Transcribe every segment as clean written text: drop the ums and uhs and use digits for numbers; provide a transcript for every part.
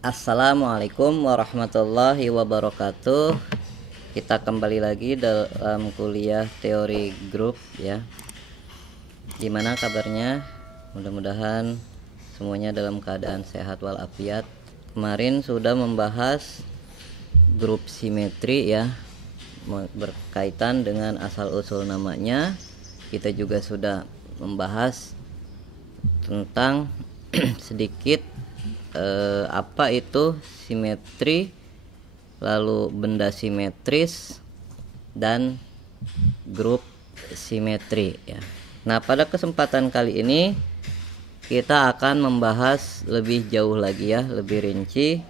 Assalamualaikum warahmatullahi wabarakatuh. Kita kembali lagi dalam kuliah teori grup ya. Gimana kabarnya? Mudah-mudahan semuanya dalam keadaan sehat walafiat. Kemarin sudah membahas grup simetri ya, berkaitan dengan asal usul namanya. Kita juga sudah membahas tentang sedikit apa itu simetri, lalu benda simetris dan grup simetri ya. Nah, pada kesempatan kali ini kita akan membahas lebih jauh lagi ya, lebih rinci.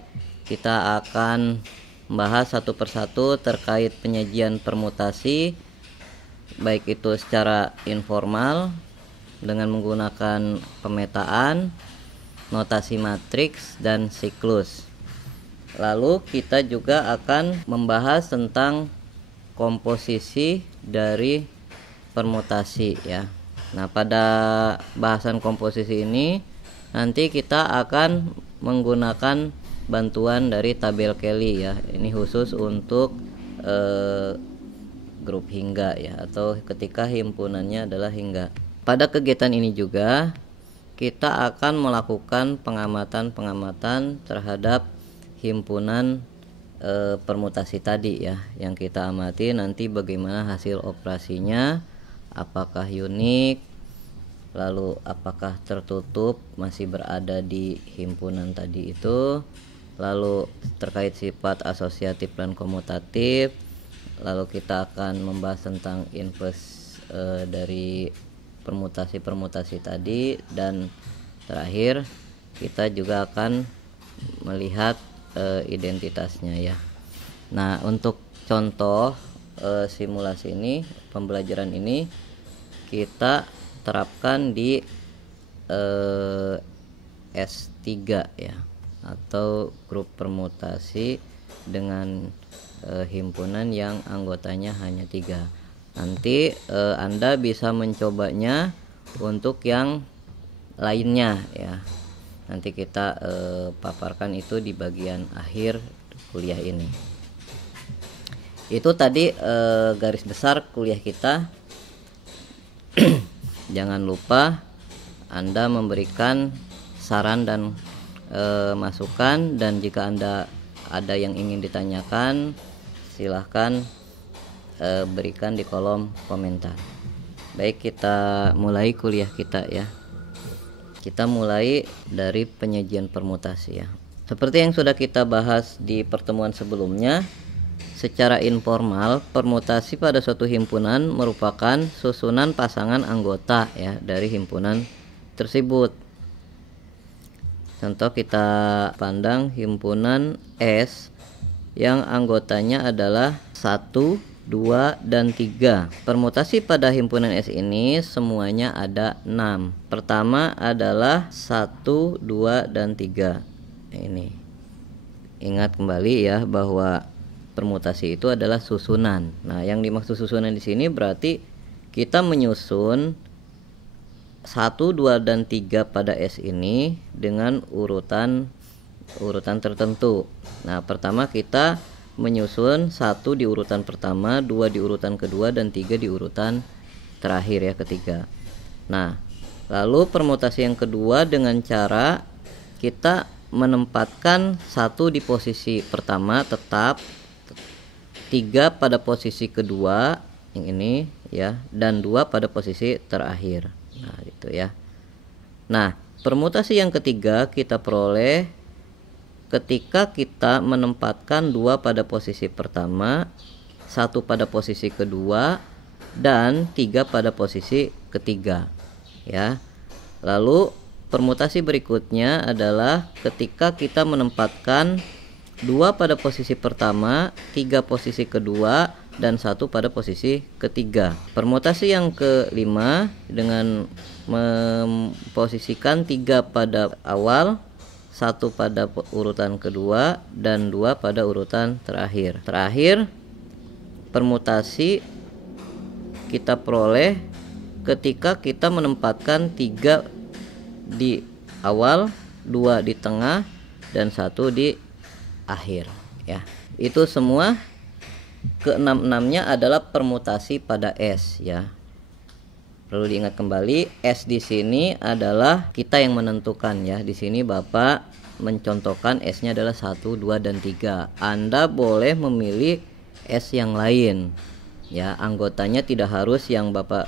Kita akan membahas satu persatu terkait penyajian permutasi, baik itu secara informal dengan menggunakan pemetaan, notasi matriks, dan siklus. Lalu kita juga akan membahas tentang komposisi dari permutasi ya. Nah, pada bahasan komposisi ini nanti kita akan menggunakan bantuan dari tabel Kelly ya. Ini khusus untuk grup hingga ya, atau ketika himpunannya adalah hingga. Pada kegiatan ini juga kita akan melakukan pengamatan terhadap himpunan permutasi tadi ya, yang kita amati nanti bagaimana hasil operasinya, apakah unik, lalu apakah tertutup masih berada di himpunan tadi itu, lalu terkait sifat asosiatif dan komutatif, lalu kita akan membahas tentang inverse dari permutasi tadi, dan terakhir kita juga akan melihat identitasnya ya. Nah, untuk contoh simulasi ini, pembelajaran ini kita terapkan di S3 ya, atau grup permutasi dengan himpunan yang anggotanya hanya 3. Nanti Anda bisa mencobanya untuk yang lainnya ya. Nanti kita paparkan itu di bagian akhir kuliah ini. Itu tadi garis besar kuliah kita. Jangan lupa Anda memberikan saran dan masukan, dan jika Anda ada yang ingin ditanyakan, silahkan berikan di kolom komentar. Baik, kita mulai kuliah kita ya. Kita mulai dari penyajian permutasi ya. Seperti yang sudah kita bahas di pertemuan sebelumnya, secara informal permutasi pada suatu himpunan merupakan susunan pasangan anggota ya dari himpunan tersebut. Contoh kita pandang himpunan S yang anggotanya adalah 1, 2, dan 3. Permutasi pada himpunan S ini semuanya ada 6. Pertama adalah 1, 2, dan 3. Ini. Ingat kembali ya bahwa permutasi itu adalah susunan. Nah, yang dimaksud susunan di sini berarti kita menyusun 1, 2, dan 3 pada S ini dengan urutan tertentu. Nah, pertama kita menyusun 1 di urutan pertama, 2 di urutan kedua, dan 3 di urutan terakhir ya, ketiga. Nah, lalu permutasi yang kedua dengan cara kita menempatkan 1 di posisi pertama tetap, 3 pada posisi kedua yang ini ya, dan 2 pada posisi terakhir. Nah, gitu ya. Nah, permutasi yang ketiga kita peroleh ketika kita menempatkan 2 pada posisi pertama, 1 pada posisi kedua, dan 3 pada posisi ketiga ya. Lalu permutasi berikutnya adalah ketika kita menempatkan 2 pada posisi pertama, 3 posisi kedua, dan 1 pada posisi ketiga. Permutasi yang kelima dengan memposisikan 3 pada awal, 1 pada urutan kedua, dan 2 pada urutan terakhir. Terakhir, permutasi kita peroleh ketika kita menempatkan 3 di awal, 2 di tengah, dan 1 di akhir ya. Itu semua ke-6-6-nya adalah permutasi pada S ya. Perlu diingat kembali, S di sini adalah kita yang menentukan ya. Di sini Bapak mencontohkan S-nya adalah 1, 2 dan 3. Anda boleh memilih S yang lain ya. Anggotanya tidak harus yang Bapak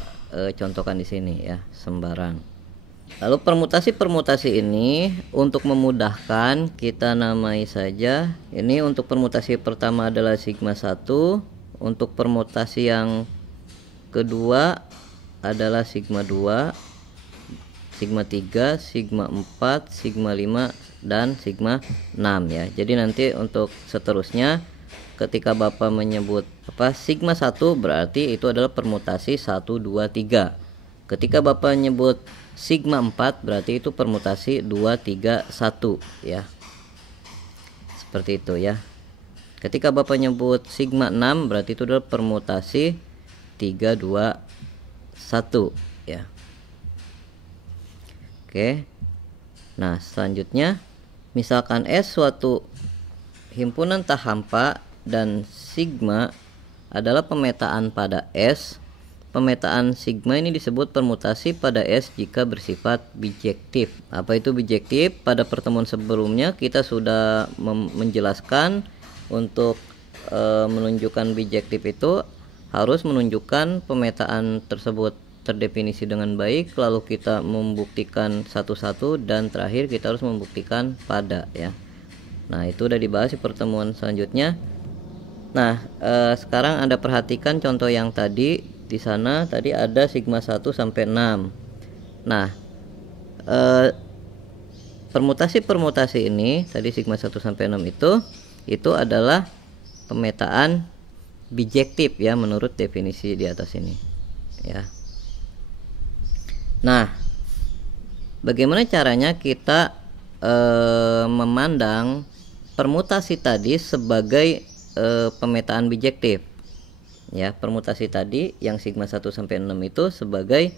contohkan di sini ya, sembarang. Lalu permutasi ini untuk memudahkan kita namai saja. Ini untuk permutasi pertama adalah sigma 1, untuk permutasi yang kedua adalah sigma 2, sigma 3, sigma 4, sigma 5 dan sigma 6 ya. Jadi nanti untuk seterusnya ketika Bapak menyebut sigma 1 berarti itu adalah permutasi 1, 2, 3. Ketika Bapak menyebut sigma 4 berarti itu permutasi 2, 3, 1 ya. Seperti itu ya. Ketika Bapak nyebut sigma 6 berarti itu adalah permutasi 3, 2, 1 ya. Oke. Nah, selanjutnya misalkan S suatu himpunan tak hampa dan sigma adalah pemetaan pada S. Pemetaan sigma ini disebut permutasi pada S jika bersifat bijektif. Apa itu bijektif? Pada pertemuan sebelumnya kita sudah menjelaskan untuk menunjukkan bijektif itu harus menunjukkan pemetaan tersebut terdefinisi dengan baik, lalu kita membuktikan satu-satu, dan terakhir kita harus membuktikan pada ya. Nah, itu udah dibahas di pertemuan selanjutnya. Nah, sekarang Anda perhatikan contoh yang tadi. Di sana tadi ada sigma 1 sampai 6. Nah, permutasi ini tadi sigma 1 sampai 6 itu adalah pemetaan bijektif ya menurut definisi di atas ini ya. Nah, bagaimana caranya kita memandang permutasi tadi sebagai pemetaan bijektif ya. Permutasi tadi yang sigma 1 sampai 6 itu sebagai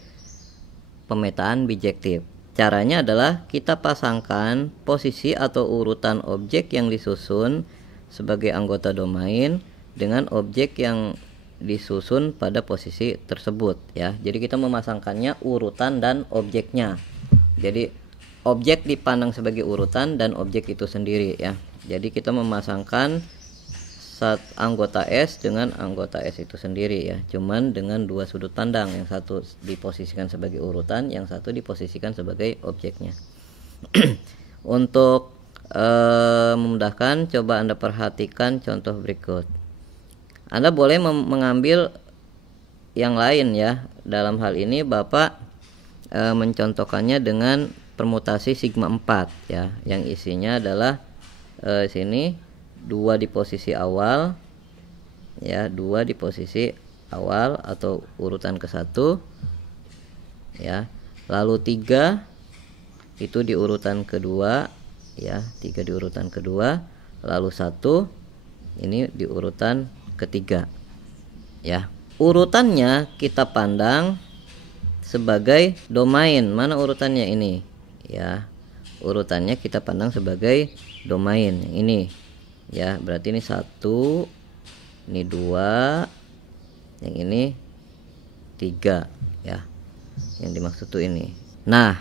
pemetaan bijektif. Caranya adalah kita pasangkan posisi atau urutan objek yang disusun sebagai anggota domain dengan objek yang disusun pada posisi tersebut ya. Jadi kita memasangkannya urutan dan objeknya. Jadi objek dipandang sebagai urutan dan objek itu sendiri ya. Jadi kita memasangkan anggota S dengan anggota S itu sendiri ya. Cuman dengan dua sudut pandang, yang satu diposisikan sebagai urutan, yang satu diposisikan sebagai objeknya. Untuk memudahkan, coba Anda perhatikan contoh berikut. Anda boleh mengambil yang lain ya. Dalam hal ini Bapak mencontohkannya dengan permutasi sigma 4 ya, yang isinya adalah sini 2 di posisi awal ya, 2 di posisi awal atau urutan ke-1 ya. Lalu 3 itu di urutan kedua ya, 3 di urutan kedua, lalu 1 ini di urutan ketiga ya. Urutannya kita pandang sebagai domain. Mana urutannya ini ya? Urutannya kita pandang sebagai domain yang ini ya. Berarti ini 1, ini 2, yang ini 3 ya. Yang dimaksud tuh ini. Nah,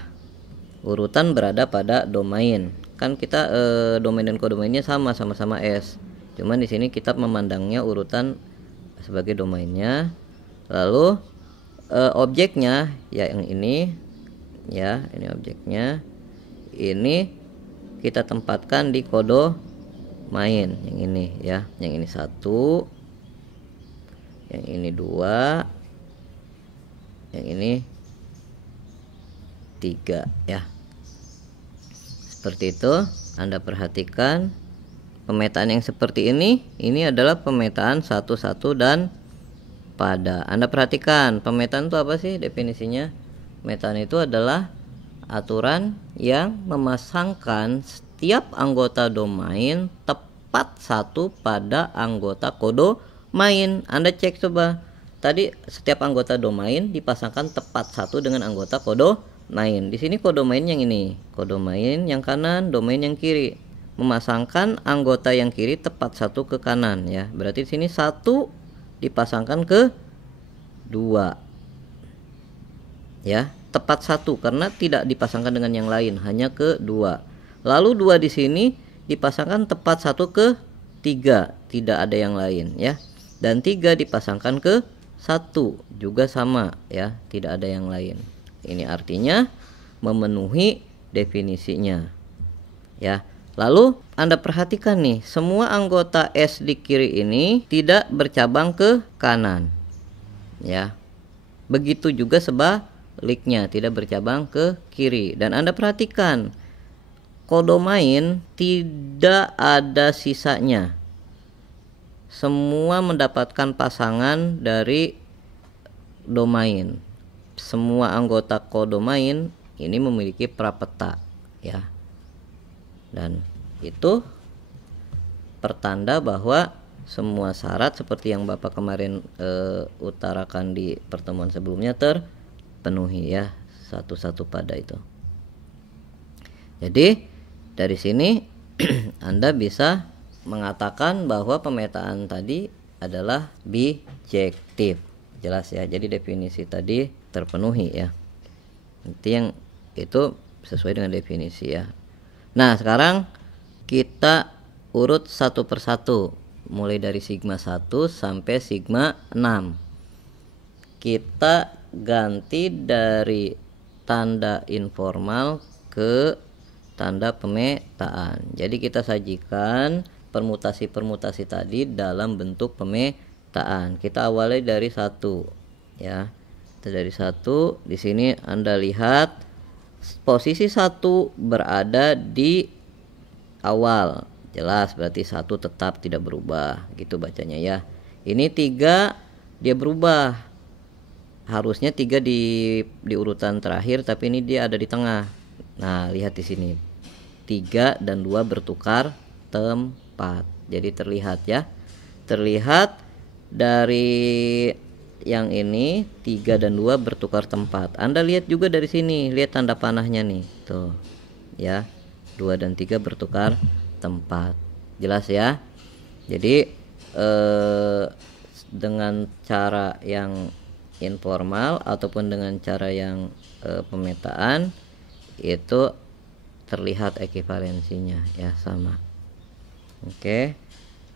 urutan berada pada domain. Kan kita domain dan kodomainnya sama-sama S. Cuman di sini kita memandangnya urutan sebagai domainnya. Lalu objeknya ya yang ini ya, ini objeknya. Ini kita tempatkan di kodo main yang ini ya. Yang ini 1, yang ini 2, yang ini 3 ya. Seperti itu. Anda perhatikan pemetaan yang seperti ini adalah pemetaan 1, 1 dan pada. Anda perhatikan pemetaan itu apa sih definisinya? Pemetaan itu adalah aturan yang memasangkan setiap anggota domain tepat satu pada anggota kodo main. Anda cek coba. Tadi setiap anggota domain dipasangkan tepat satu dengan anggota kodo main. Di sini kodo main yang ini, kodo main yang kanan, domain yang kiri. memasangkan anggota yang kiri tepat satu ke kanan ya. Berarti di sini 1 dipasangkan ke 2 ya, tepat 1 karena tidak dipasangkan dengan yang lain, hanya ke 2. Lalu 2 di sini dipasangkan tepat 1 ke 3, tidak ada yang lain ya. Dan 3 dipasangkan ke 1 juga sama ya, tidak ada yang lain. Ini artinya memenuhi definisinya ya. Lalu Anda perhatikan nih, semua anggota S di kiri ini tidak bercabang ke kanan ya. Begitu juga sebaliknya, tidak bercabang ke kiri. Dan Anda perhatikan, kodomain tidak ada sisanya. Semua mendapatkan pasangan dari domain. Semua anggota kodomain ini memiliki prapeta ya. Dan itu pertanda bahwa semua syarat seperti yang Bapak kemarin utarakan di pertemuan sebelumnya terpenuhi ya, satu-satu pada itu. Jadi dari sini Anda bisa mengatakan bahwa pemetaan tadi adalah bijektif. Jelas ya, jadi definisi tadi terpenuhi ya. Nanti yang itu sesuai dengan definisi ya. Nah sekarang kita urut satu persatu, mulai dari sigma 1 sampai sigma 6. Kita ganti dari tanda informal ke tanda pemetaan. Jadi kita sajikan permutasi-permutasi tadi dalam bentuk pemetaan. Kita awali dari 1 ya. Dari 1 di sini Anda lihat posisi 1 berada di awal. Jelas berarti 1 tetap tidak berubah, gitu bacanya ya. Ini 3 dia berubah. Harusnya 3 di urutan terakhir, tapi ini dia ada di tengah. Nah, lihat di sini. 3 dan 2 bertukar tempat. Jadi terlihat ya. Terlihat dari yang ini 3 dan 2 bertukar tempat. Anda lihat juga dari sini, lihat tanda panahnya nih. Tuh. Ya. 2 dan 3 bertukar tempat. Jelas ya. Jadi dengan cara yang informal ataupun dengan cara yang pemetaan itu terlihat ekivalensinya ya, sama. Oke.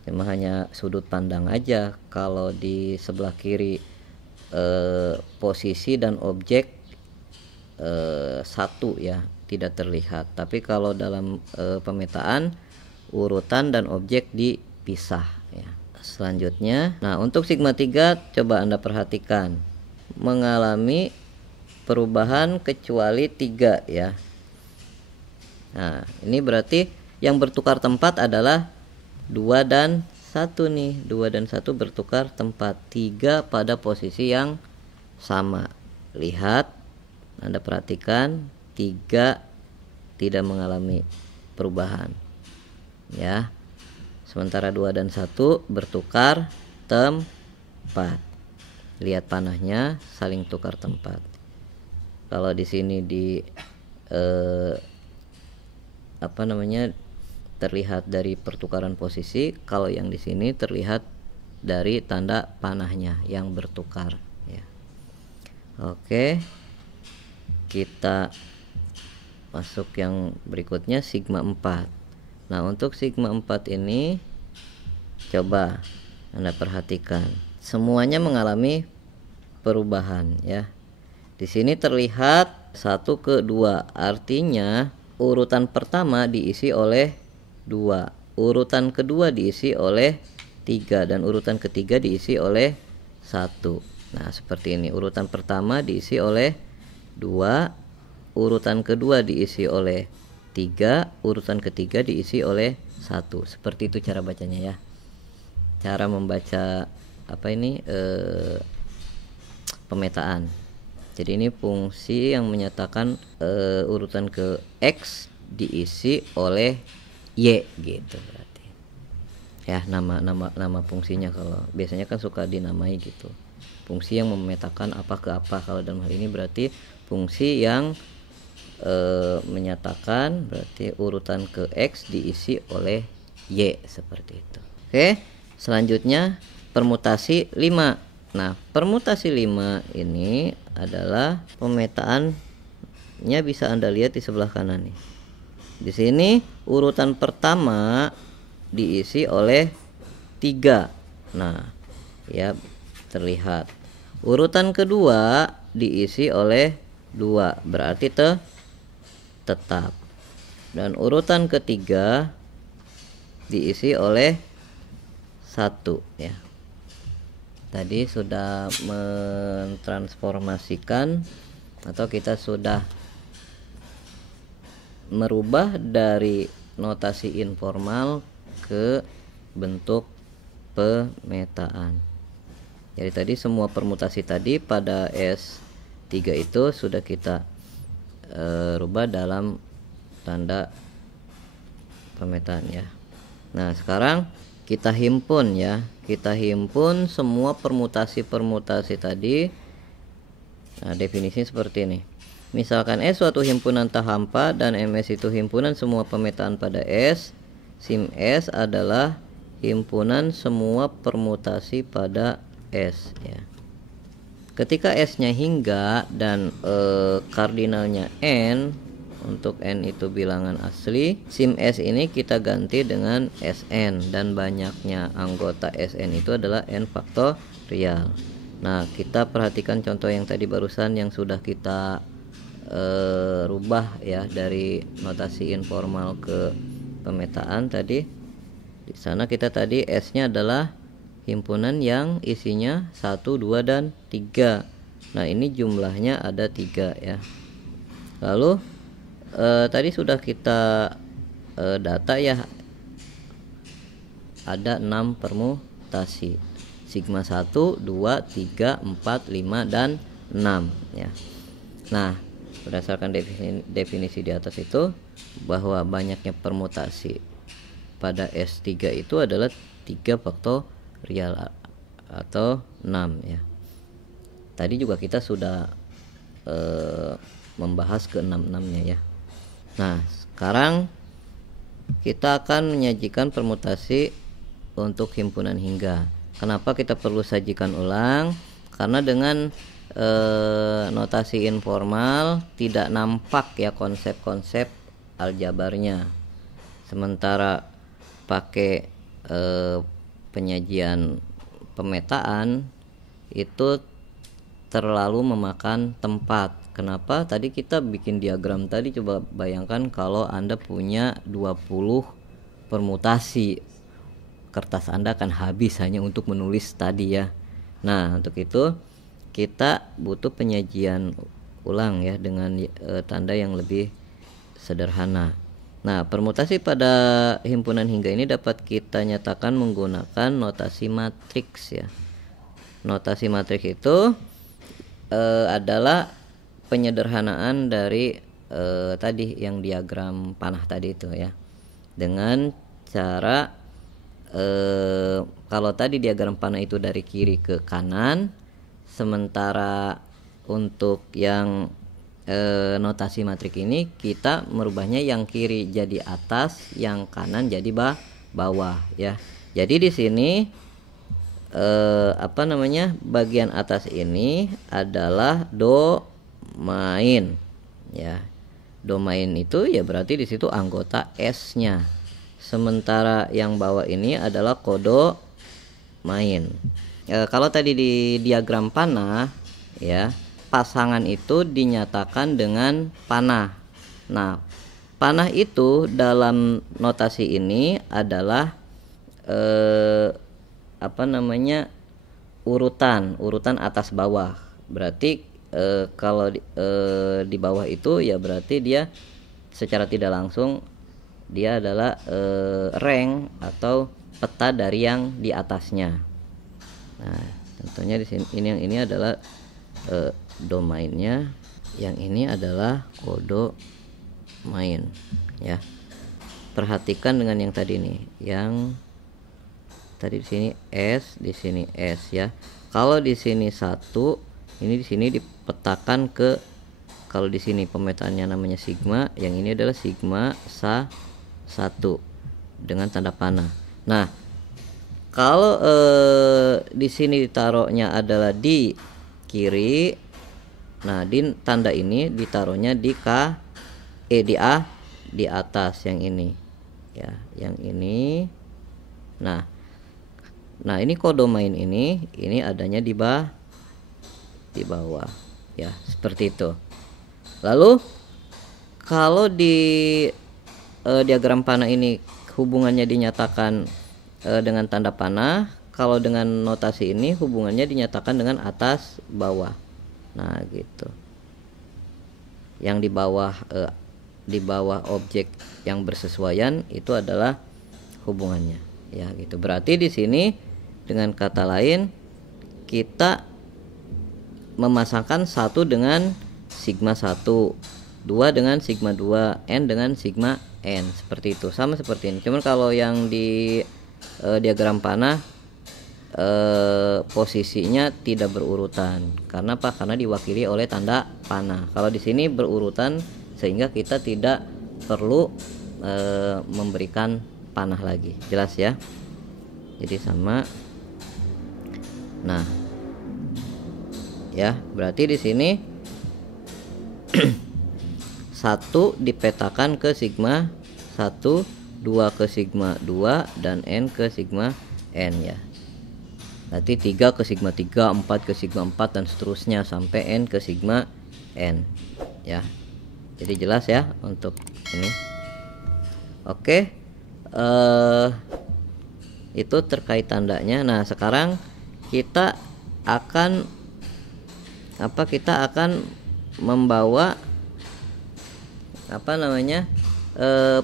Cuma hanya sudut pandang aja. Kalau di sebelah kiri posisi dan objek satu ya, tidak terlihat. Tapi kalau dalam pemetaan urutan dan objek dipisah ya. Selanjutnya, nah untuk sigma 3 coba Anda perhatikan mengalami perubahan kecuali 3 ya. Nah, ini berarti yang bertukar tempat adalah 2 dan 1 nih. 2 dan 1 bertukar tempat, 3 pada posisi yang sama. Lihat, Anda perhatikan 3 tidak mengalami perubahan ya. Sementara 2 dan 1 bertukar tempat. Lihat panahnya saling tukar tempat. Kalau di sini di terlihat dari pertukaran posisi, kalau yang di sini terlihat dari tanda panahnya yang bertukar ya. Oke. Kita masuk yang berikutnya, sigma 4. Nah, untuk sigma 4 ini coba Anda perhatikan. Semuanya mengalami perubahan ya. Di sini terlihat 1 ke 2. Artinya urutan pertama diisi oleh 2. Urutan kedua diisi oleh 3 dan urutan ketiga diisi oleh 1. Nah, seperti ini. Urutan pertama diisi oleh 2, urutan kedua diisi oleh 3, urutan ketiga diisi oleh 1. Seperti itu cara bacanya ya. Cara membaca pemetaan. Jadi ini fungsi yang menyatakan urutan ke X diisi oleh Y gitu berarti. Ya, nama fungsinya kalau biasanya kan suka dinamai gitu. Fungsi yang memetakan apa ke apa. Kalau dalam hal ini berarti fungsi yang menyatakan berarti urutan ke X diisi oleh Y seperti itu. Oke, selanjutnya permutasi 5. Nah, permutasi 5 ini adalah pemetaannya bisa Anda lihat di sebelah kanan nih. Di sini urutan pertama diisi oleh 3. Nah, ya terlihat. Urutan kedua diisi oleh 2, berarti tetap. Dan urutan ketiga diisi oleh 1 ya. Tadi sudah mentransformasikan atau kita sudah merubah dari notasi informal ke bentuk pemetaan. Jadi tadi semua permutasi tadi pada S3 itu sudah kita rubah dalam tanda pemetaan ya. Nah, sekarang kita himpun ya. Kita himpun semua permutasi-permutasi tadi. Nah, definisinya seperti ini. Misalkan S suatu himpunan tak hampa dan MS itu himpunan semua pemetaan pada S. Sim S adalah himpunan semua permutasi pada S ya. Ketika S-nya hingga dan kardinalnya N, untuk N itu bilangan asli, sim S ini kita ganti dengan Sn dan banyaknya anggota Sn itu adalah N faktorial. Nah, kita perhatikan contoh yang tadi barusan yang sudah kita rubah ya dari notasi informal ke pemetaan tadi. Di sana kita tadi S-nya adalah himpunan yang isinya 1, 2, dan 3. Nah, ini jumlahnya ada 3 ya. Lalu tadi sudah kita data ya, ada 6 permutasi. Sigma 1, 2, 3, 4, 5, dan 6 ya. Nah, berdasarkan definisi di atas itu, bahwa banyaknya permutasi pada S3 itu adalah 3 faktorial atau 6 ya. Tadi juga kita sudah membahas ke 6-6-nya ya. Nah, sekarang kita akan menyajikan permutasi untuk himpunan hingga. Kenapa kita perlu sajikan ulang? Karena dengan notasi informal tidak nampak ya konsep-konsep aljabarnya. Sementara pakai penyajian pemetaan itu terlalu memakan tempat. Kenapa? Tadi kita bikin diagram tadi, coba bayangkan kalau Anda punya 20 permutasi, kertas Anda akan habis hanya untuk menulis tadi ya. Nah, untuk itu kita butuh penyajian ulang ya dengan tanda yang lebih sederhana. Nah, permutasi pada himpunan hingga ini dapat kita nyatakan menggunakan notasi matriks ya. Notasi matriks itu adalah penyederhanaan dari tadi yang diagram panah tadi itu ya. Dengan cara kalau tadi diagram panah itu dari kiri ke kanan, sementara untuk yang notasi matrik ini kita merubahnya yang kiri jadi atas, yang kanan jadi bawah ya. Jadi di sini bagian atas ini adalah domain ya. Domain itu ya berarti di situ anggota S-nya. Sementara yang bawah ini adalah kodomain. Kalau tadi di diagram panah ya, pasangan itu dinyatakan dengan panah. Nah, panah itu dalam notasi ini adalah urutan atas bawah. Berarti kalau di bawah itu ya berarti dia secara tidak langsung dia adalah rank atau peta dari yang di atasnya. Nah, contohnya di sini ini adalah domainnya, yang ini adalah kodomain ya. Perhatikan dengan yang tadi nih, yang tadi di sini S, di sini S ya. Kalau di sini 1, ini di sini dipetakan ke Kalau di sini pemetaannya namanya sigma, yang ini adalah sigma SA1 dengan tanda panah. Nah, kalau di sini ditaruhnya adalah di kiri, nah di tanda ini ditaruhnya di di atas yang ini ya, yang ini. Nah ini kodomain ini adanya di bawah ya, seperti itu. Lalu kalau di diagram panah ini hubungannya dinyatakan dengan tanda panah, kalau dengan notasi ini hubungannya dinyatakan dengan atas bawah. Nah gitu, yang di bawah objek yang bersesuaian itu adalah hubungannya ya gitu. Berarti di sini dengan kata lain kita memasangkan 1 dengan sigma 1, 2 dengan sigma 2, n dengan sigma n, seperti itu, sama seperti ini. Cuman kalau yang di diagram panah posisinya tidak berurutan. Karena apa? Karena diwakili oleh tanda panah. Kalau di sini berurutan sehingga kita tidak perlu memberikan panah lagi. Jelas ya? Jadi sama. Nah, ya, berarti di sini 1 dipetakan ke sigma 1, 2 ke sigma 2, dan n ke sigma n ya. Nanti 3 ke sigma 3, 4 ke sigma 4, dan seterusnya sampai n ke sigma n ya. Jadi jelas ya untuk ini. Oke, itu terkait tandanya. Nah sekarang kita akan membawa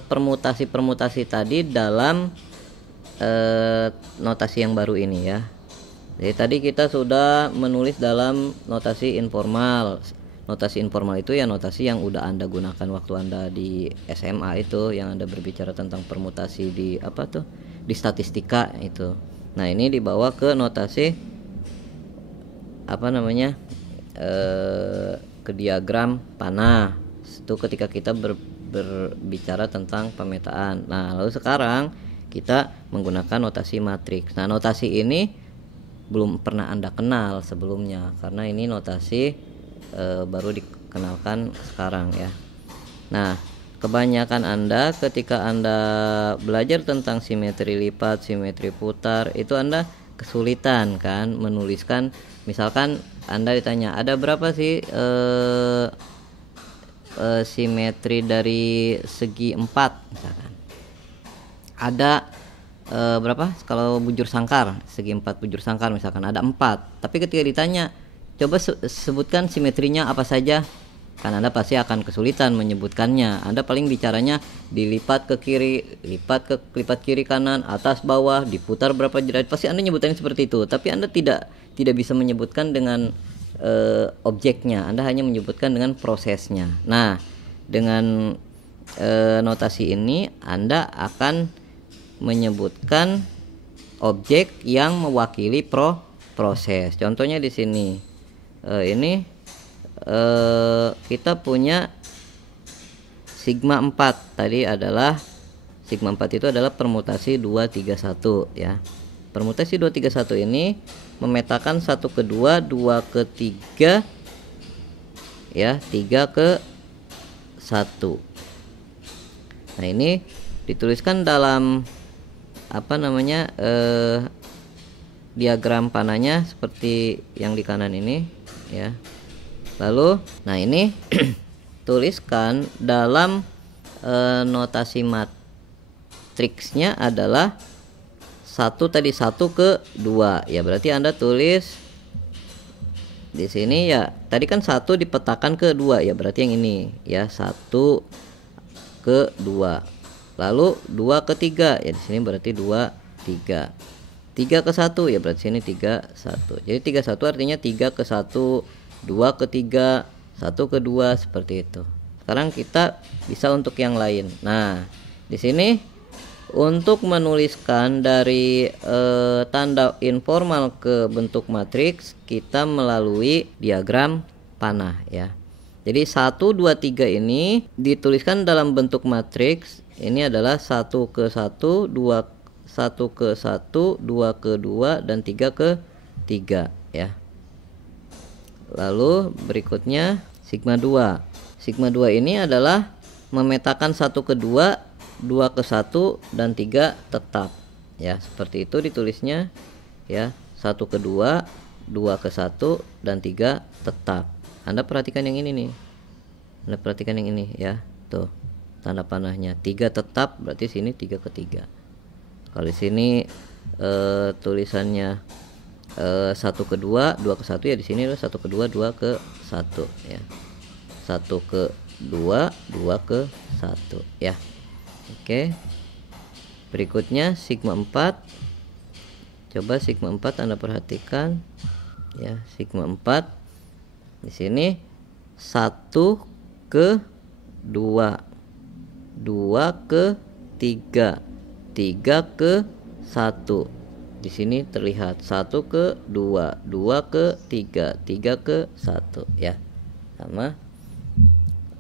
permutasi-permutasi tadi dalam notasi yang baru ini ya. Jadi tadi kita sudah menulis dalam notasi informal. Notasi informal itu ya notasi yang udah Anda gunakan waktu Anda di SMA itu, yang Anda berbicara tentang permutasi di di statistika itu. Nah ini dibawa ke notasi ke diagram panah itu ketika kita berbicara tentang pemetaan. Nah lalu sekarang kita menggunakan notasi matriks. Nah notasi ini belum pernah Anda kenal sebelumnya karena ini notasi baru dikenalkan sekarang ya. Nah kebanyakan Anda ketika Anda belajar tentang simetri lipat, simetri putar, itu Anda kesulitan kan menuliskan. Misalkan Anda ditanya ada berapa sih simetri dari segi 4 misalkan, ada berapa kalau bujur sangkar, segi 4 bujur sangkar misalkan ada 4, tapi ketika ditanya coba sebutkan simetrinya apa saja, kan Anda pasti akan kesulitan menyebutkannya. Anda paling bicaranya dilipat ke kiri, lipat kiri kanan, atas bawah, diputar berapa derajat, pasti Anda nyebutannya seperti itu. Tapi Anda tidak bisa menyebutkan dengan objeknya, Anda hanya menyebutkan dengan prosesnya. Nah dengan notasi ini Anda akan menyebutkan objek yang mewakili proses. Contohnya di sini ini kita punya sigma 4 tadi adalah sigma 4 itu adalah permutasi 231 ya. Permutasi 231 ini memetakan 1 ke 2, 2 ke 3 ya, 3 ke 1. Nah ini dituliskan dalam diagram panahnya seperti yang di kanan ini ya. Lalu nah ini tuliskan dalam notasi matriksnya adalah 1 tadi 1 ke 2 ya, berarti Anda tulis di sini ya, tadi kan 1 dipetakan ke 2 ya, berarti yang ini ya 1 ke 2, lalu 2 ke 3 ya, di sini berarti 2 3, 3 ke 1 ya, berarti sini 3 1. Jadi 3 1 artinya 3 ke 1, 2 ke 3, 1 ke 2, seperti itu. Sekarang kita bisa untuk yang lain. Nah di sini untuk menuliskan dari tanda informal ke bentuk matriks kita melalui diagram panah ya. Jadi 1 2 3 ini dituliskan dalam bentuk matriks. Ini adalah 1 ke 1, 2 1 ke 1, 2 ke 2 dan 3 ke 3 ya. Lalu berikutnya sigma 2. Sigma 2 ini adalah memetakan 1 ke 2, 2 ke 1 dan 3 tetap ya. Seperti itu ditulisnya ya. 1 ke 2, 2 ke 1 dan 3 tetap. Anda perhatikan yang ini nih. Anda perhatikan yang ini ya. Tuh, tanda panahnya 3 tetap, berarti sini 3 ke 3. Kalau di sini tulisannya 1 ke 2, 2 ke 1 ya, di sini 1 ke 2, 2 ke 1 ya. 1 ke 2, 2 ke 1 ya. Oke. Berikutnya sigma 4. Coba sigma 4 Anda perhatikan ya, sigma 4 di sini 1 ke 2, 2 ke 3, 3 ke 1. Di sini terlihat 1 ke 2, 2 ke 3, 3 ke 1 ya. Sama.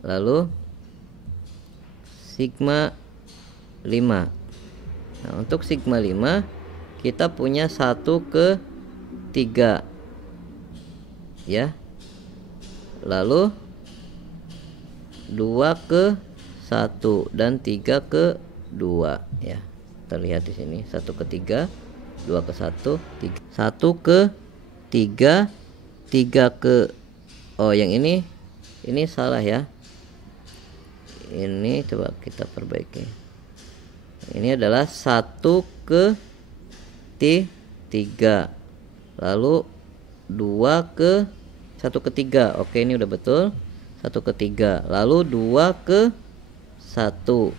Lalu sigma 5. Nah, untuk sigma 5 kita punya 1 ke 3 ya. Lalu 2 ke 1 dan 3 ke 2 ya. Terlihat di sini 1 ke 3, 2 ke 1, 3. 1 ke 3, 3 ke, oh yang ini salah ya. Ini coba kita perbaiki. Ini adalah 1 ke 3, lalu 2 ke 1 ke 3. Oke, ini udah betul. 1 ke 3, lalu 2 ke 1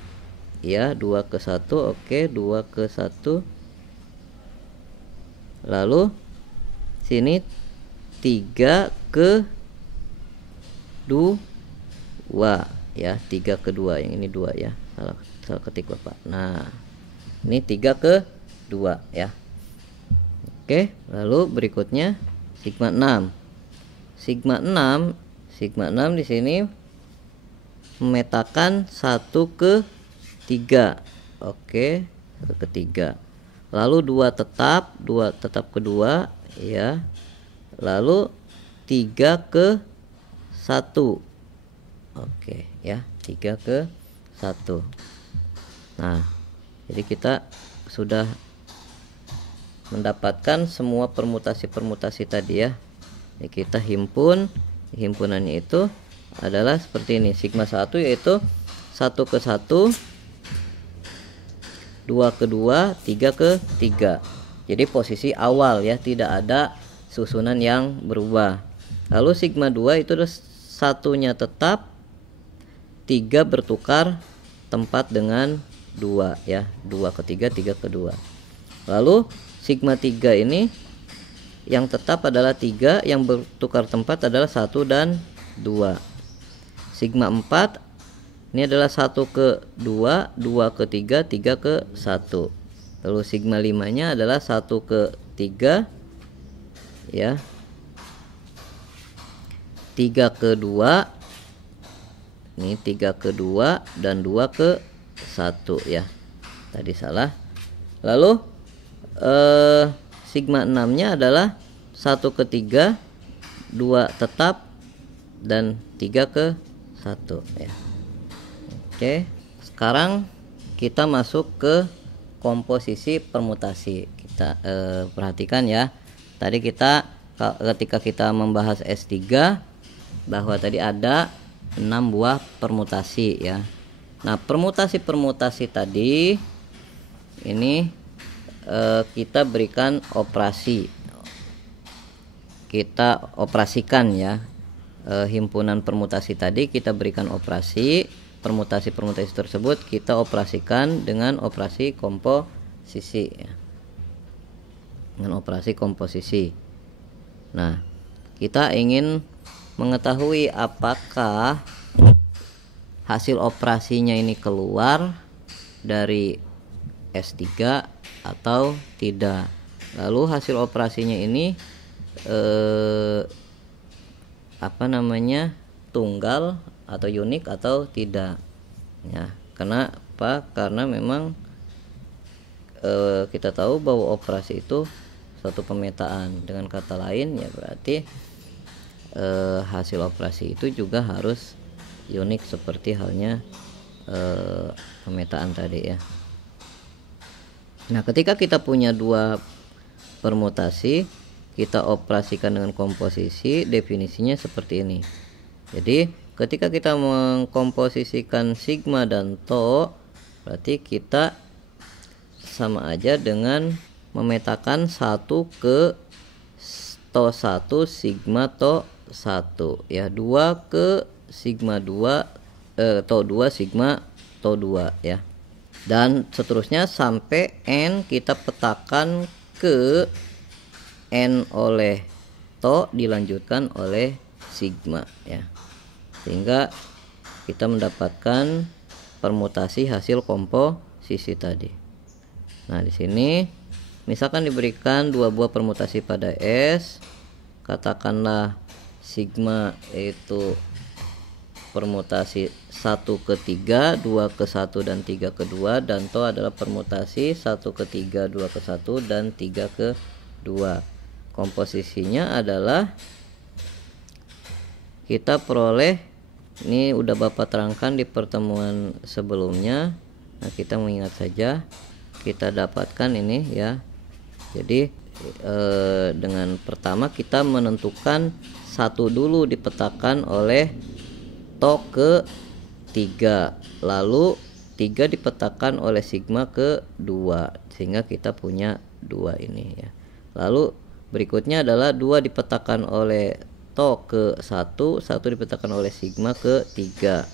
ya, 2 ke 1. Oke, 2 ke 1. Lalu sini 3 ke 2 ya, 3 ke 2. Yang ini 2 ya, salah ketik Bapak. Nah, ini 3 ke 2 ya. Oke, lalu berikutnya sigma 6. Sigma 6 di sini memetakan 1 ke 3. Oke, 1 ke 3. Lalu 2 tetap, 2 tetap kedua ya. Lalu 3 ke 1. Oke ya, 3 ke 1. Nah, jadi kita sudah mendapatkan semua permutasi-permutasi tadi ya. Jadi kita himpun, himpunannya itu adalah seperti ini. Sigma 1 yaitu 1 ke 1, 2 ke 2, 3 ke 3. Jadi posisi awal ya, tidak ada susunan yang berubah. Lalu sigma 2 itu adalah satunya tetap, 3 bertukar tempat dengan 2 ya. 2 ke 3, 3 ke 2. Lalu sigma 3 ini yang tetap adalah 3, yang bertukar tempat adalah 1 dan 2. Sigma 4 ini adalah 1 ke 2, 2 ke 3, 3 ke 1. Lalu sigma 5 nya adalah 1 ke 3 ya, 3 ke 2, ini 3 ke 2 dan 2 ke 1 ya. Tadi salah. Lalu sigma 6 nya adalah 1 ke 3, 2 tetap dan 3 ke 1 ya. Oke, sekarang kita masuk ke komposisi permutasi. Kita perhatikan ya. Tadi kita ketika kita membahas S3 bahwa tadi ada 6 buah permutasi ya. Nah, permutasi-permutasi tadi ini kita berikan operasi, kita operasikan ya. Himpunan permutasi tadi kita berikan operasi, permutasi-permutasi tersebut kita operasikan dengan operasi komposisi ya. Dengan operasi komposisi. Nah, kita ingin mengetahui apakah hasil operasinya ini keluar dari S3 atau tidak. Lalu hasil operasinya ini tunggal atau unik atau tidak ya. Kenapa? Karena memang kita tahu bahwa operasi itu suatu pemetaan. Dengan kata lain ya berarti hasil operasi itu juga harus unik seperti halnya pemetaan tadi ya. Nah, ketika kita punya dua permutasi, kita operasikan dengan komposisi, definisinya seperti ini. Jadi ketika kita mengkomposisikan sigma dan tau, berarti kita sama aja dengan memetakan 1 ke tau 1 sigma tau 1 ya, 2 ke sigma 2 tau 2 sigma tau 2 ya, dan seterusnya sampai n kita petakan ke n oleh tau dilanjutkan oleh sigma ya, sehingga kita mendapatkan permutasi hasil komposisi tadi. Nah, di sini misalkan diberikan dua buah permutasi pada S, katakanlah sigma itu permutasi 1 ke 3, 2 ke 1 dan 3 ke 2, dan tau adalah permutasi 1 ke 3, 2 ke 1 dan 3 ke 2. Komposisinya adalah kita peroleh, ini udah Bapak terangkan di pertemuan sebelumnya. Nah, kita mengingat saja, kita dapatkan ini ya. Jadi dengan pertama kita menentukan 1 dulu dipetakan oleh tau ke 3, lalu 3 dipetakan oleh sigma ke 2, sehingga kita punya 2 ini ya. Lalu berikutnya adalah 2 dipetakan oleh tau ke 1, 1 dipetakan oleh sigma ke 3,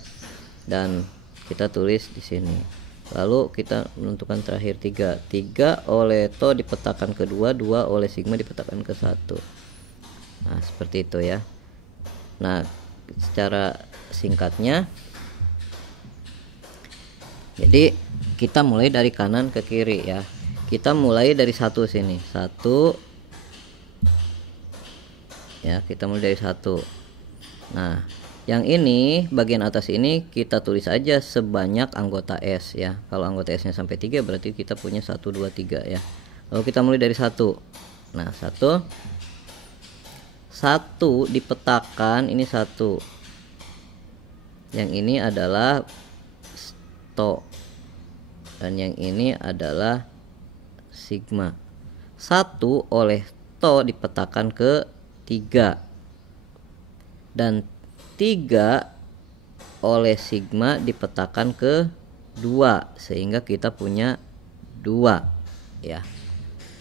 dan kita tulis di sini. Lalu kita menentukan terakhir 3 oleh tau dipetakan ke 2, 2 oleh sigma dipetakan ke 1. Nah, seperti itu ya. Nah, secara singkatnya, jadi kita mulai dari kanan ke kiri ya. Kita mulai dari 1 sini, 1 ya, kita mulai dari 1. Nah, yang ini bagian atas ini kita tulis aja sebanyak anggota S ya. Kalau anggota S nya sampai 3 berarti kita punya 1, 2, 3 ya. Lalu kita mulai dari 1. Nah, 1 dipetakan, ini 1. Yang ini adalah tau, dan yang ini adalah sigma. 1 oleh tau dipetakan ke 3, dan 3 oleh sigma dipetakan ke 2, sehingga kita punya 2 ya.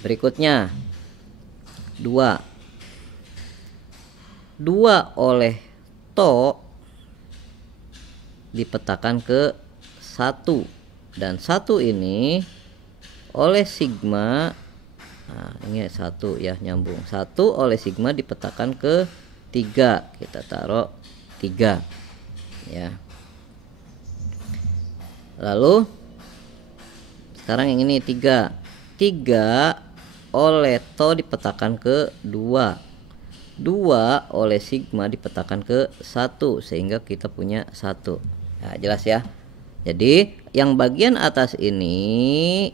Berikutnya 2 oleh tau dipetakan ke 1, dan 1 ini oleh sigma. Nah, ini 1 ya, nyambung. 1 oleh sigma dipetakan ke 3, kita taruh 3 ya. Lalu sekarang yang ini 3 oleh tau dipetakan ke 2, 2 oleh sigma dipetakan ke 1, sehingga kita punya 1. Nah, jelas ya. Jadi yang bagian atas ini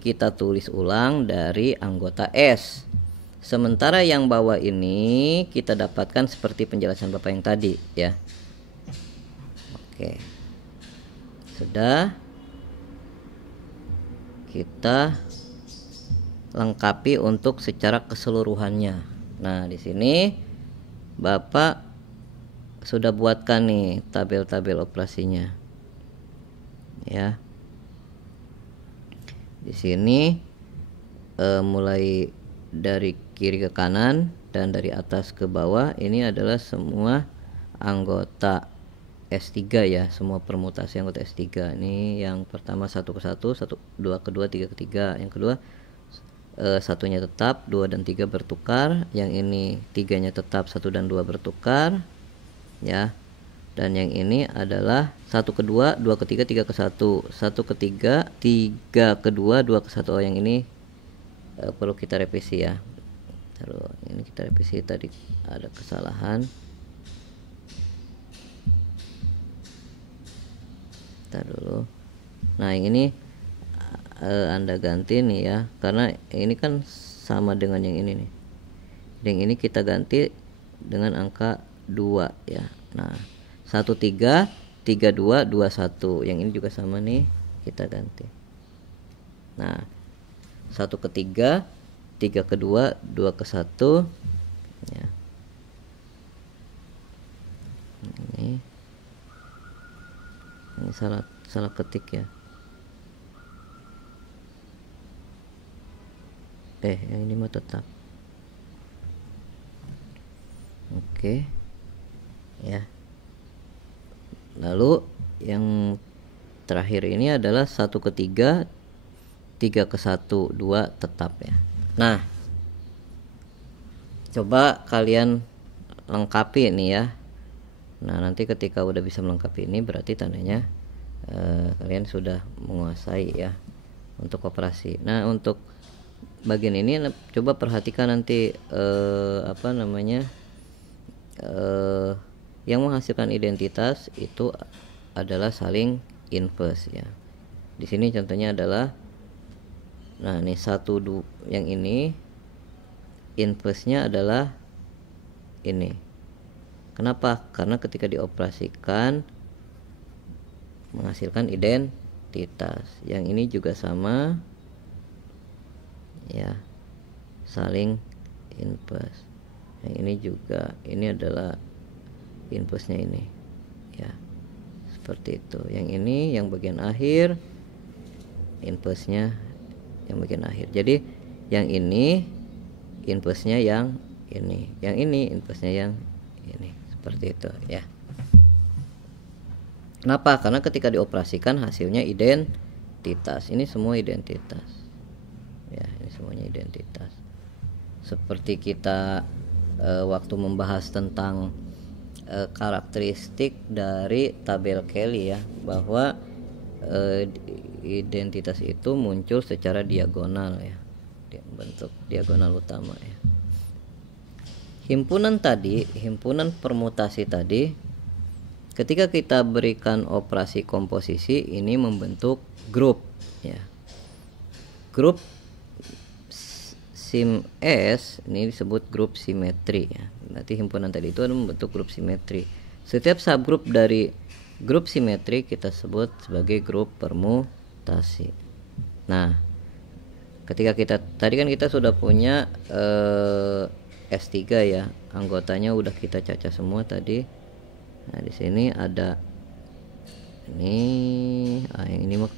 kita tulis ulang dari anggota S. Sementara yang bawah ini kita dapatkan seperti penjelasan Bapak yang tadi ya. Oke. Sudah kita lengkapi untuk secara keseluruhannya. Nah, di sini Bapak sudah buatkan nih tabel-tabel operasinya. Ya. Di sini mulai dari kiri ke kanan dan dari atas ke bawah, ini adalah semua anggota S3 ya, semua permutasi anggota S3. Ini yang pertama 1 ke 1, 2 ke 2, 3 ke 3. Yang kedua satunya tetap, 2 dan 3 bertukar. Yang ini 3-nya tetap, 1 dan 2 bertukar ya. Dan yang ini adalah 1 ke 2, 2 ke 3, 3 ke 1, 1 ke 3, 3 ke 2, 2 ke 1. Oh, yang ini perlu kita revisi ya. Terus ini kita revisi, tadi ada kesalahan. Ntar dulu. Nah yang ini Anda ganti nih ya, karena ini kan sama dengan yang ini nih. Yang ini kita ganti dengan angka 2 ya. Nah 13 32 21, yang ini juga sama nih, kita ganti. Nah 1 ke 3, 3 ke 2, 2 ke 1 ya. Ini salah ketik ya. Yang ini mah tetap. Oke. Ya. Lalu yang terakhir ini adalah 1 ke 3, 3 ke 1, 2 tetap ya. Nah, coba kalian lengkapi nih ya. Nah, nanti ketika udah bisa melengkapi ini berarti tandanya kalian sudah menguasai ya untuk operasi. Nah, untuk bagian ini coba perhatikan nanti yang menghasilkan identitas itu adalah saling inverse ya. Di sini contohnya adalah, nah ini 1 2, yang ini inverse-nya adalah ini. Kenapa? Karena ketika dioperasikan menghasilkan identitas. Yang ini juga sama ya, saling inverse. Yang ini juga, ini adalah inverse-nya ini ya, seperti itu. Yang ini yang bagian akhir, inverse-nya yang bagian akhir. Jadi yang ini inverse-nya yang ini, yang ini inverse-nya yang ini, seperti itu ya. Kenapa? Karena ketika dioperasikan hasilnya identitas. Ini semua identitas ya, ini semuanya identitas. Seperti kita waktu membahas tentang karakteristik dari tabel Kelly ya, bahwa identitas itu muncul secara diagonal ya, bentuk diagonal utama ya. Himpunan permutasi tadi, ketika kita berikan operasi komposisi, ini membentuk grup ya. Grup sim S ini disebut grup simetri ya. Berarti himpunan tadi itu membentuk grup simetri. Setiap subgrup dari grup simetri kita sebut sebagai grup permutasi. Nah, ketika tadi kan kita sudah punya S3 ya, anggotanya udah kita cacah semua tadi. Nah, di sini ada ini, yang ini mah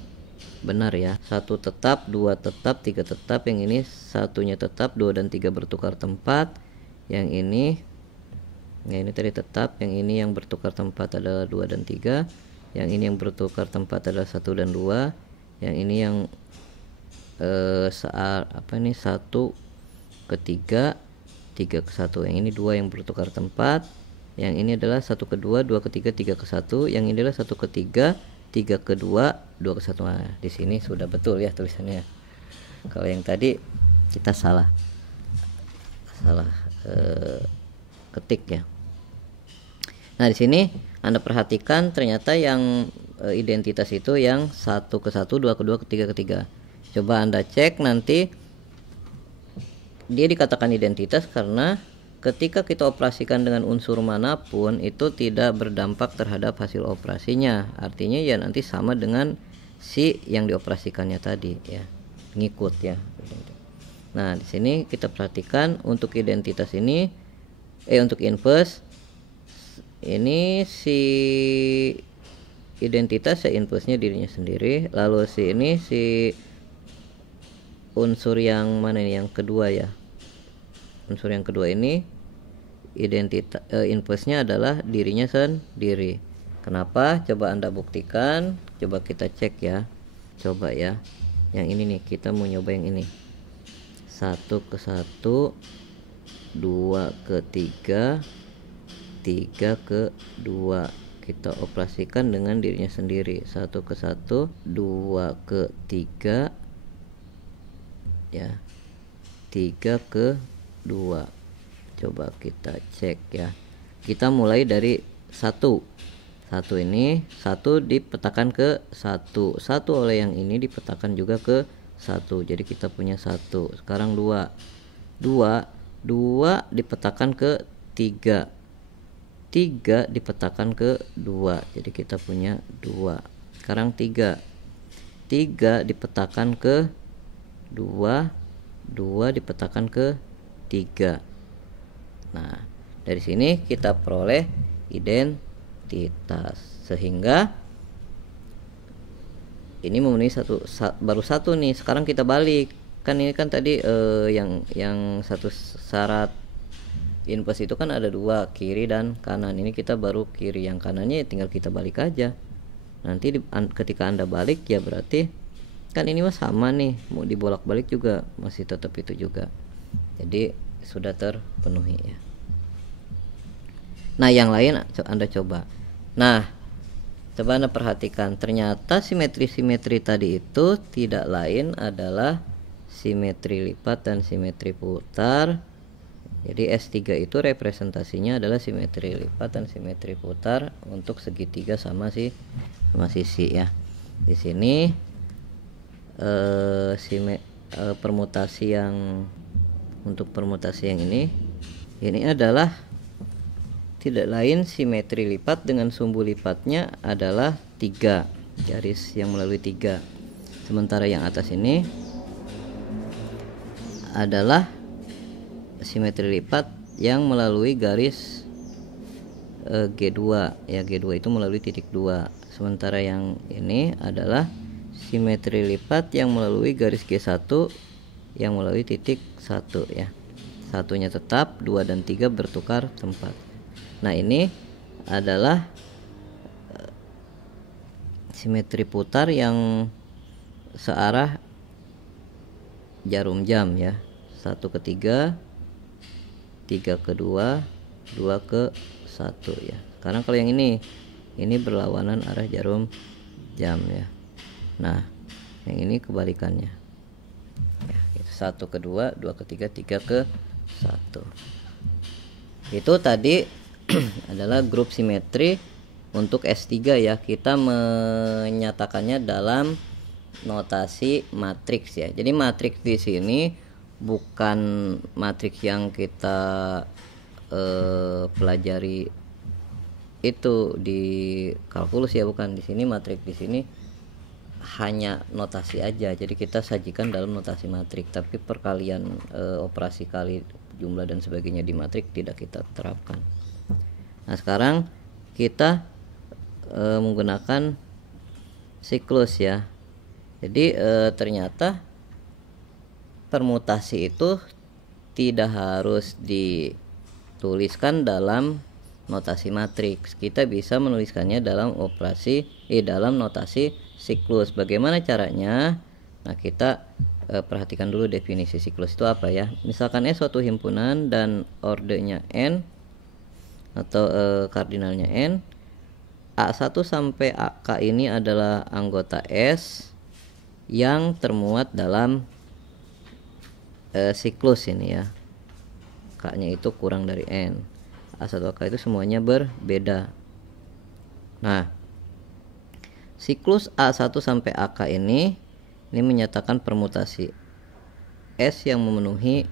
benar ya, 1 tetap, 2 tetap, 3 tetap. Yang ini satunya tetap, 2 dan 3 bertukar tempat. Yang ini tadi tetap. Yang ini yang bertukar tempat adalah 2 dan 3. Yang ini yang bertukar tempat adalah 1 dan 2. Yang ini yang 1 ke 3, 3 ke 1. Yang ini 2 yang bertukar tempat. Yang ini adalah 1 ke 2, 2 ke 3, 3 ke 1. Yang ini adalah 1 ke 3, 3 ke 2, 2 ke 1. Nah, di sini sudah betul ya tulisannya. Kalau yang tadi kita salah ketik ya. Nah, di sini Anda perhatikan ternyata yang identitas itu yang 1 ke 1, 2 ke 2, ke 3 ke 3. Coba Anda cek nanti, dia dikatakan identitas karena ketika kita operasikan dengan unsur manapun itu tidak berdampak terhadap hasil operasinya. Artinya ya nanti sama dengan si yang dioperasikannya tadi ya, ngikut ya. Nah, di sini kita perhatikan untuk identitas ini, untuk inverse ini, si identitas ya inverse-nya dirinya sendiri. Lalu si unsur yang mana ini, yang kedua ya, unsur yang kedua ini identitas inverse-nya adalah dirinya sendiri. Kenapa? Coba Anda buktikan, coba kita cek ya. Coba ya, yang ini nih, kita mau nyoba yang ini. 1 ke 1, 2 ke 3, 3 ke 2. Kita operasikan dengan dirinya sendiri. 1 ke 1, 2 ke 3 ya, 3 ke 2. Coba kita cek ya. Kita mulai dari 1 Satu ini, satu dipetakan ke satu, satu oleh yang ini dipetakan juga ke satu. Jadi kita punya satu. Sekarang dua, dua dipetakan ke tiga, tiga dipetakan ke dua. Jadi kita punya dua. Sekarang tiga, tiga dipetakan ke dua, dua dipetakan ke tiga. Nah, dari sini kita peroleh identitas, sehingga ini memenuhi baru satu nih. Sekarang kita balik, kan ini kan tadi yang satu syarat input itu kan ada dua, kiri dan kanan. Ini kita baru kiri, yang kanannya tinggal kita balik aja. Nanti ketika Anda balik ya berarti kan ini mah sama nih, mau dibolak-balik juga masih tetap itu juga. Jadi sudah terpenuhi ya. Nah, yang lain Anda coba. Nah, coba Anda perhatikan, ternyata simetri-simetri tadi itu tidak lain adalah simetri lipat dan simetri putar. Jadi S3 itu representasinya adalah simetri lipat dan simetri putar untuk segitiga sama sisi ya. Di sini permutasi yang untuk permutasi yang ini adalah tidak lain simetri lipat dengan sumbu lipatnya adalah 3, garis yang melalui 3. Sementara yang atas ini adalah simetri lipat yang melalui garis G2 ya. G2 itu melalui titik 2. Sementara yang ini adalah simetri lipat yang melalui garis G1 yang melalui titik 1 ya. Satunya tetap, 2 dan 3 bertukar tempat. Nah, ini adalah simetri putar yang searah jarum jam ya. 1 ke 3, 3 ke 2, 2 ke 1 ya. Sekarang kalau yang ini berlawanan arah jarum jam ya. Nah, yang ini kebalikannya ya, itu 1 ke 2, 2 ke 3, 3 ke 1. Itu tadi adalah grup simetri untuk S3 ya. Kita menyatakannya dalam notasi matriks ya. Jadi matriks di sini bukan matriks yang kita pelajari itu di kalkulus ya, bukan. Di sini matriks di sini hanya notasi aja. Jadi kita sajikan dalam notasi matriks, tapi perkalian operasi kali jumlah dan sebagainya di matriks tidak kita terapkan. Nah, sekarang kita menggunakan siklus ya. Jadi ternyata permutasi itu tidak harus dituliskan dalam notasi matriks. Kita bisa menuliskannya dalam dalam notasi siklus. Bagaimana caranya? Nah, kita perhatikan dulu definisi siklus itu apa ya. Misalkan S suatu himpunan dan ordenya n atau kardinalnya n. A1 sampai AK ini adalah anggota S yang termuat dalam siklus ini ya. K-nya itu kurang dari n. A1 AK itu semuanya berbeda. Nah, siklus A1 sampai AK ini menyatakan permutasi S yang memenuhi.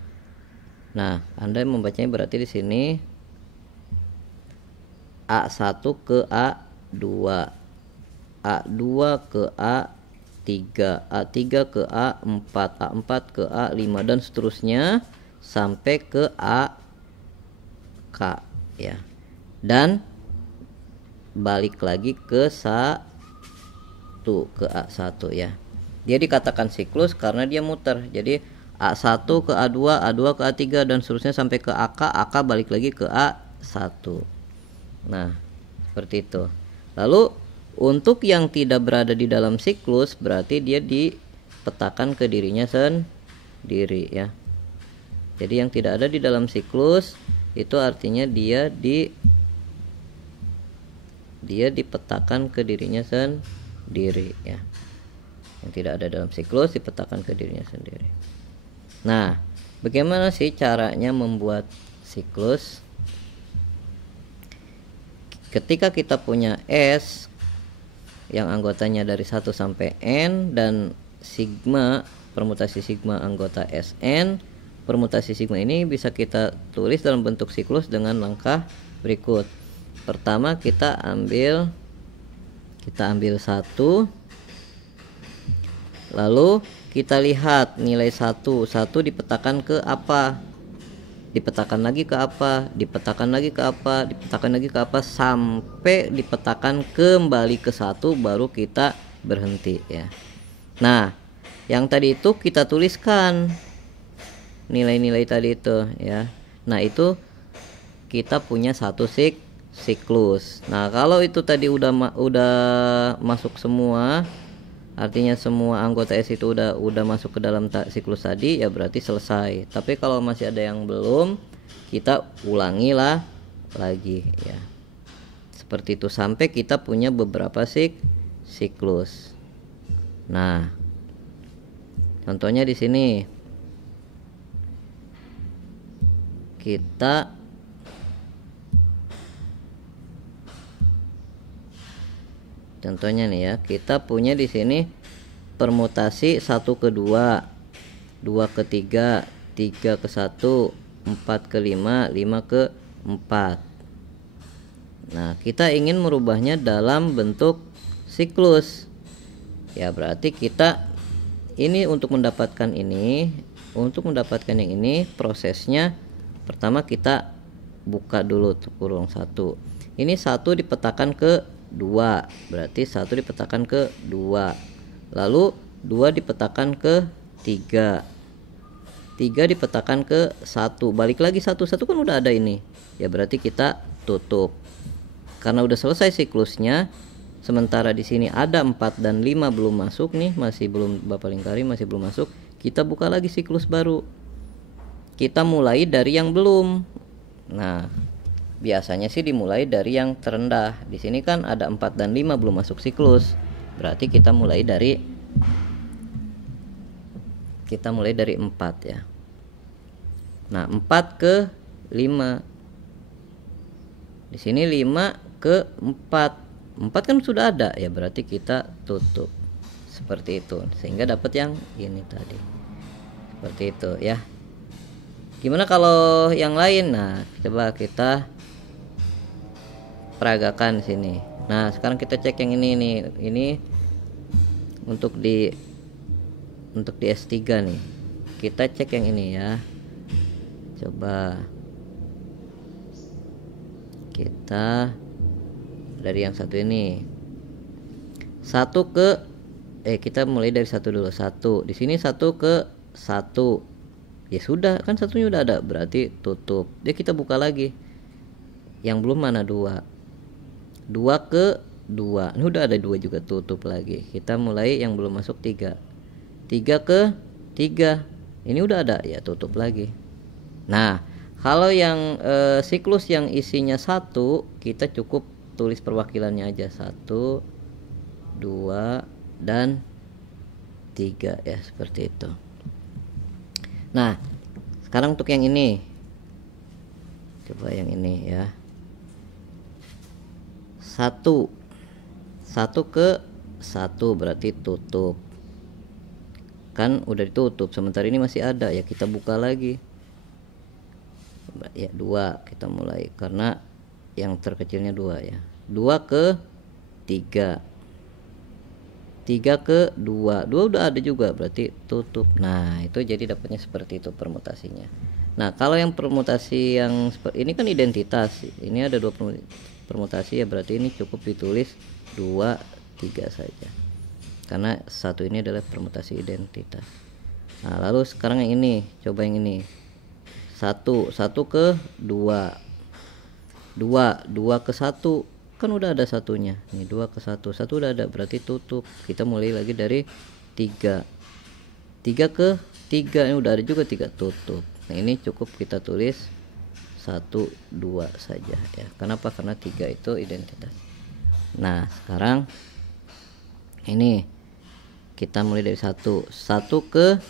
Nah, Anda membacanya berarti di sini A1 ke A2, A2 ke A3, A3 ke A4, A4 ke A5 dan seterusnya sampai ke AK ya. Dan balik lagi ke ke A1 ya. Dia dikatakan siklus karena dia muter. Jadi A1 ke A2, A2 ke A3 dan seterusnya sampai ke AK, AK balik lagi ke A1. Nah, seperti itu. Lalu untuk yang tidak berada di dalam siklus berarti dia dipetakan ke dirinya sendiri ya. Jadi yang tidak ada di dalam siklus itu artinya dia dipetakan ke dirinya sendiri ya. Yang tidak ada dalam siklus dipetakan ke dirinya sendiri. Nah, bagaimana sih caranya membuat siklus? ketika kita punya S yang anggotanya dari 1 sampai N dan sigma, permutasi sigma anggota Sn, permutasi sigma ini bisa kita tulis dalam bentuk siklus dengan langkah berikut. Pertama kita ambil 1, lalu kita lihat nilai 1 dipetakan ke apa, dipetakan lagi ke apa, dipetakan lagi ke apa, dipetakan lagi ke apa, sampai dipetakan kembali ke 1, baru kita berhenti ya. Nah, yang tadi itu kita tuliskan nilai-nilai tadi itu ya. Nah, itu kita punya satu siklus. Nah, kalau itu tadi udah masuk semua, artinya semua anggota S itu udah masuk ke dalam siklus tadi, ya berarti selesai. Tapi kalau masih ada yang belum, kita ulangilah lagi ya. Seperti itu sampai kita punya beberapa siklus. Nah, contohnya di sini kita contohnya nih ya, kita punya di sini permutasi 1 ke 2, 2 ke 3, 3 ke 1, 4 ke 5, 5 ke 4. Nah, kita ingin merubahnya dalam bentuk siklus. Ya, berarti kita ini untuk mendapatkan yang ini prosesnya pertama kita buka dulu kurung 1. Ini 1 dipetakan ke 2, berarti 1 dipetakan ke 2, lalu 2 dipetakan ke 3, 3 dipetakan ke 1, balik lagi 1 kan udah ada ini ya, berarti kita tutup karena udah selesai siklusnya. Sementara di sini ada 4 dan 5 belum masuk nih, masih belum Bapak lingkari, masih belum masuk, kita buka lagi siklus baru, kita mulai dari yang belum. Nah, biasanya sih dimulai dari yang terendah. Di sini kan ada 4 dan 5 belum masuk siklus. Berarti kita mulai dari 4 ya. Nah, 4 ke 5. Di sini 5 ke 4. 4 kan sudah ada ya, berarti kita tutup. Seperti itu. Sehingga dapat yang ini tadi. Seperti itu ya. Gimana kalau yang lain? Nah, coba kita peragakan sini. Nah, sekarang kita cek yang ini nih. Ini untuk di S3 nih. Kita cek yang ini ya. Coba kita dari yang satu ini. Kita mulai dari 1 dulu. 1. Di sini 1 ke 1. Ya sudah, kan satunya udah ada, berarti tutup. Dia kita buka lagi. Yang belum mana 2. 2 ke 2. Ini udah ada 2 juga, tutup lagi. Kita mulai yang belum masuk 3. 3 ke 3. Ini udah ada, ya tutup lagi. Nah, kalau yang siklus yang isinya 1, kita cukup tulis perwakilannya aja. 1, 2, dan 3 ya, seperti itu. Nah, sekarang untuk yang ini. Coba yang ini ya. 1 ke 1 berarti tutup. Kan udah ditutup, sementara ini masih ada ya, kita buka lagi. Ya 2 kita mulai karena yang terkecilnya 2 ya. 2 ke 3. 3 ke 2. 2 udah ada juga, berarti tutup. Nah, itu jadi dapatnya seperti itu permutasinya. Nah, kalau yang permutasi yang seperti ini kan identitas. Ini ada 2 permutasi ya, berarti ini cukup ditulis 2, 3 saja. Karena satu ini adalah permutasi identitas. Nah, lalu sekarang yang ini, coba yang ini. 1 ke 2. 2 ke 1, kan udah ada satunya. Nih 2 ke 1 udah ada, berarti tutup. Kita mulai lagi dari 3. 3 ke 3, ini udah ada juga 3, tutup. Nah, ini cukup kita tulis 1, 2 saja ya. Kenapa? Karena 3 itu identitas. Nah, sekarang ini kita mulai dari 1 ke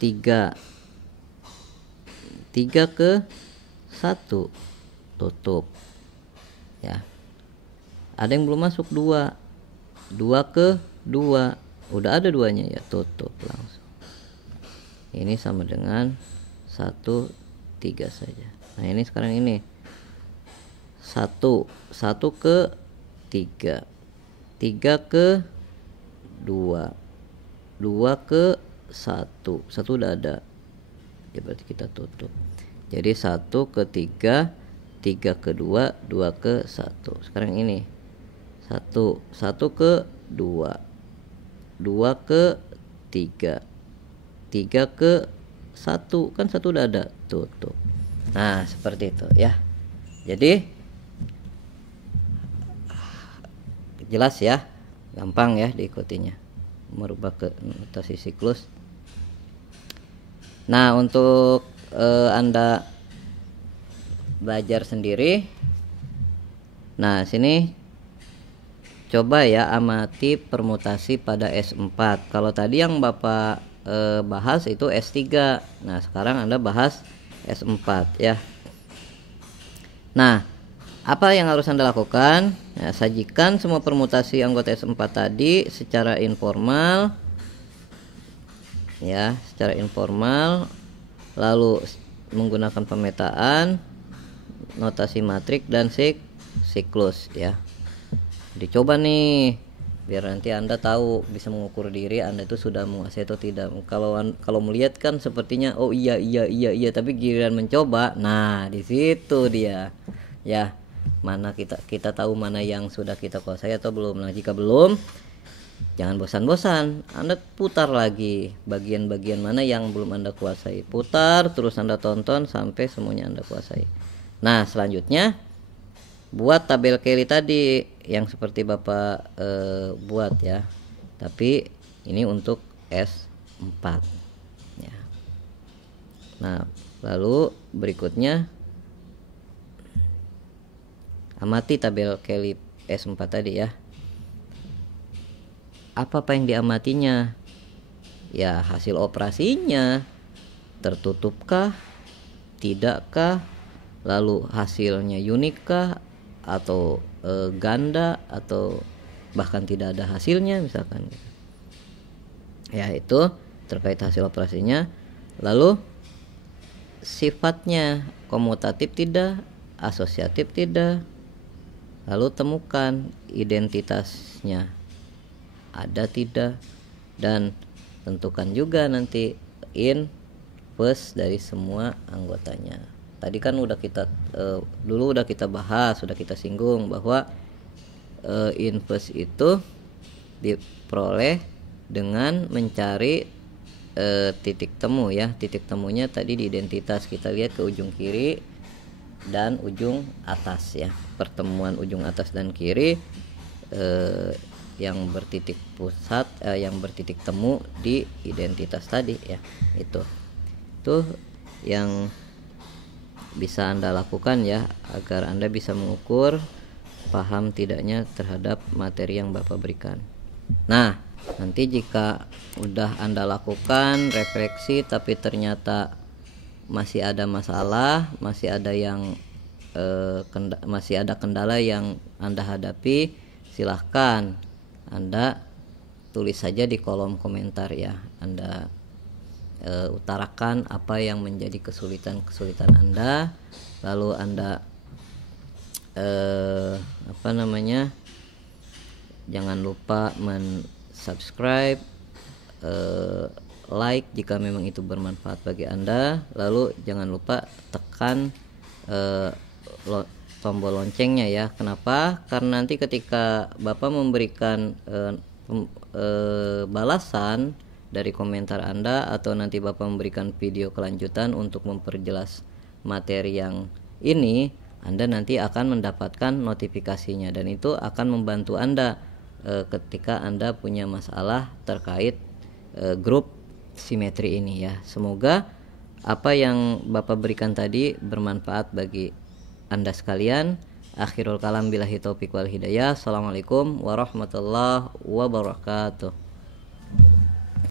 3. 3 ke 1 tutup ya. Ada yang belum masuk 2. 2 ke 2. Udah ada 2-nya ya, tutup langsung. Ini sama dengan 1, 3 saja. Nah ini sekarang ini 1 ke 3, 3 ke 2, 2 ke 1, 1 udah ada ya, berarti kita tutup. Jadi 1 ke 3, 3 ke 2, 2 ke 1. Sekarang ini 1 ke 2, 2 ke 3, 3 ke 1, kan 1 udah ada, tutup. Nah seperti itu ya. Jadi jelas ya, gampang ya diikutinya, merubah ke notasi siklus. Nah untuk Anda belajar sendiri, nah sini coba ya amati permutasi pada S4. Kalau tadi yang Bapak bahas itu S3. Nah sekarang Anda bahas S4 ya. Nah apa yang harus Anda lakukan? Nah, sajikan semua permutasi anggota S4 tadi secara informal ya, secara informal, lalu menggunakan pemetaan, notasi matrik dan siklus ya. Dicoba nih biar nanti Anda tahu, bisa mengukur diri Anda itu sudah menguasai atau tidak. Kalau melihat kan sepertinya oh iya tapi giliran mencoba, nah di situ dia ya, mana kita tahu mana yang sudah kita kuasai atau belum. Nah jika belum, jangan bosan-bosan, Anda putar lagi bagian-bagian mana yang belum Anda kuasai, putar terus Anda tonton sampai semuanya Anda kuasai. Nah selanjutnya buat tabel Kelly tadi yang seperti Bapak buat ya, tapi ini untuk S4 ya. Nah lalu berikutnya amati tabel Kelly S4 tadi ya. Apa yang diamatinya? Ya hasil operasinya, tertutupkah, tidakkah, lalu hasilnya unikkah atau ganda, atau bahkan tidak ada hasilnya misalkan ya. Itu terkait hasil operasinya. Lalu sifatnya komutatif tidak, asosiatif tidak. Lalu temukan identitasnya ada tidak, dan tentukan juga nanti inverse dari semua anggotanya. Tadi kan udah kita dulu udah kita bahas, sudah kita singgung bahwa inverse itu diperoleh dengan mencari titik temu ya. Titik temunya tadi di identitas, kita lihat ke ujung kiri dan ujung atas ya, pertemuan ujung atas dan kiri yang bertitik pusat, yang bertitik temu di identitas tadi ya. Itu yang bisa Anda lakukan ya, agar Anda bisa mengukur paham tidaknya terhadap materi yang Bapak berikan. Nah nanti jika udah Anda lakukan refleksi tapi ternyata masih ada masalah, masih ada yang masih ada kendala yang Anda hadapi, silahkan Anda tulis saja di kolom komentar ya. Anda utarakan apa yang menjadi kesulitan Anda, lalu Anda jangan lupa subscribe, like jika memang itu bermanfaat bagi Anda, lalu jangan lupa tekan tombol loncengnya ya. Kenapa? Karena nanti ketika Bapak memberikan balasan dari komentar Anda, atau nanti Bapak memberikan video kelanjutan untuk memperjelas materi yang ini, Anda nanti akan mendapatkan notifikasinya, dan itu akan membantu Anda ketika Anda punya masalah terkait grup simetri ini ya. Semoga apa yang Bapak berikan tadi bermanfaat bagi Anda sekalian. Akhirul kalam billahi taufik wal hidayah. Assalamualaikum warahmatullahi wabarakatuh.